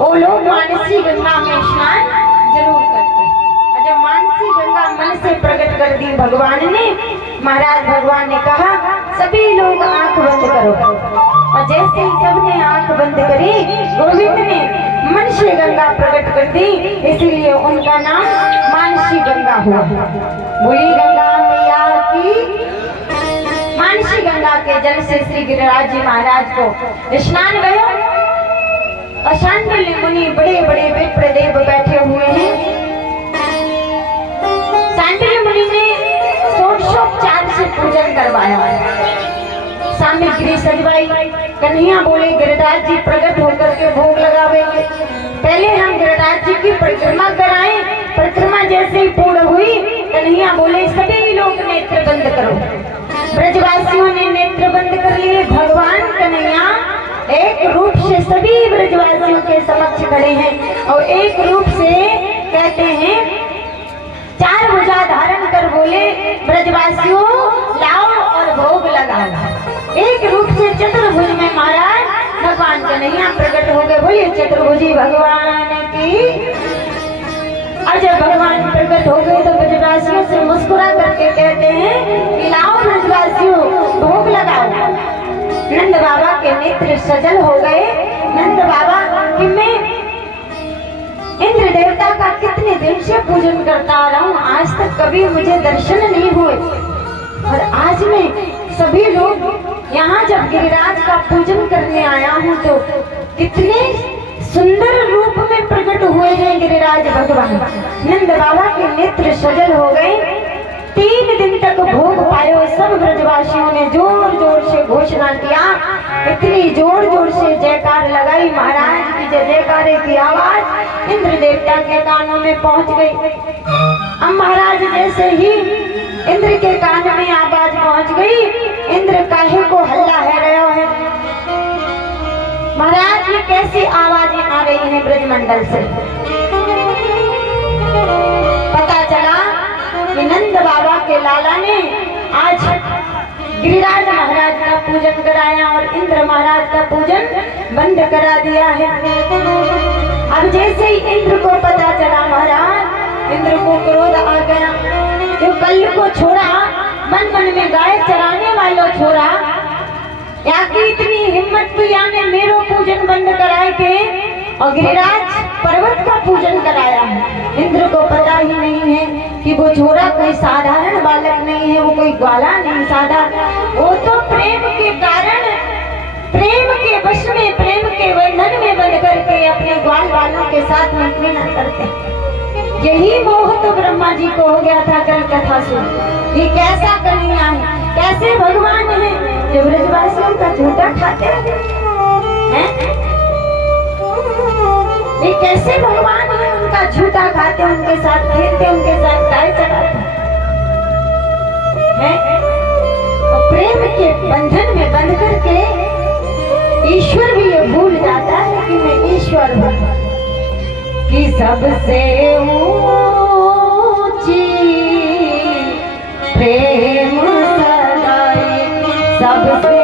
वो लोग मानसी गंगा में स्नान जरूर करते हैं। और जब मानसी गंगा मन से प्रकट कर दी भगवान ने, महाराज भगवान ने कहा सभी लोग आंख बंद करो। और जैसे ही सबने आंख बंद करी, गोविंद ने मन से गंगा प्रकट कर दी, इसीलिए उनका नाम मानसी गंगा हुआ। बोली गंगा मैया की। मानसी गंगा के जल से श्री गिरिराज जी महाराज को स्नान भयो। और शांडिल्य मुनि बड़े बड़े विप्र देव बैठे हुए हैं। शांडिल्य मुनि ने षोडशोपचार से पूजन करवाया, सामग्री सजवाई। कन्हैया बोले गिरिराज जी प्रकट होकर के भोग लगावेंगे, पहले हम गिरिराज जी की परिक्रमा कराएं। परिक्रमा जैसे ही पूर्ण हुई, कन्हैया बोले सभी लोग नेत्र बंद करो। ब्रजवासियों ने नेत्र बंद कर लिए। भगवान कन्हैया एक रूप से सभी ब्रजवासियों के समक्ष खड़े हैं और एक रूप से कहते हैं, चार भुजा धारण कर बोले ब्रजवासियों लाओ और भोग लगाओ। एक रूप से चतुर्भुज में महाराज भगवान कन्हैया प्रकट हो गए। बोलिए चतुर्भुजी भगवान की। और जब भगवान प्रकट हो गए तो ब्रजवासियों से मुस्कुरा करके कहते हैं कि लाओ ब्रजवासियों भोग लगाओ। नंद बाबा के नेत्र सजल हो गए। नंद बाबा कि मैं इंद्र देवता का कितने दिन से पूजन करता आ रहा हूँ, आज तक कभी मुझे दर्शन नहीं हुए, और आज मैं सभी लोग यहाँ जब गिरिराज का पूजन करने आया हूँ तो कितने सुंदर रूप में प्रकट हुए हैं गिरिराज भगवान। नंद बाबा के नेत्र सजल हो गए। 3 दिन तक भोग पायो। सब ब्रजवासियों ने जोर जोर से घोषणा किया, इतनी जोर जोर से जयकार लगाई, महाराज की जय जयकारे की आवाज इंद्र देवता के कानों में पहुंच गई। अब महाराज जैसे ही इंद्र के कान में आवाज पहुंच गई, इंद्र काहे को हल्ला है रहा है। महाराज ये कैसी आवाजें आ रही हैं ब्रजमंडल से। पता चला कि नंद बाबा के लाला ने आज गिरिराज महाराज का पूजन कराया और इंद्र महाराज का पूजन बंद करा दिया है। अब जैसे ही इंद्र को पता चला, महाराज इंद्र को क्रोध आ गया। जो कल को छोड़ा, मन मन में गाय चराने वालों छोड़ा, या की इतनी हिम्मत की याने मेरो पूजन बंद कराए के और गिरिराज पर्वत का पूजन कराया है। इंद्र को पता ही नहीं है कि वो छोरा कोई साधारण बालक नहीं है, वो कोई ग्वाला नहीं साधा, वो तो प्रेम के कारण, प्रेम के वश में, प्रेम के बंधन में बंध करके अपने ग्वाल वालों के साथ मंत्री न करते। यही मोह तो ब्रह्मा जी को हो गया था कल कथा सुन। ये कैसा कन्हैया है, कैसे भगवान है जो ब्रजवासियों का झूठा खाते हैं। ये कैसे भगवान है, उनका झूठा खाते, उनके साथ खेलते, उनके साथ गाय चराते हैं। और प्रेम के बंधन में बंध करके ईश्वर भी ये भूल जाता है कि मैं ईश्वर हूँ, कि सबसे ऊंची प्रेम सगाई, सबसे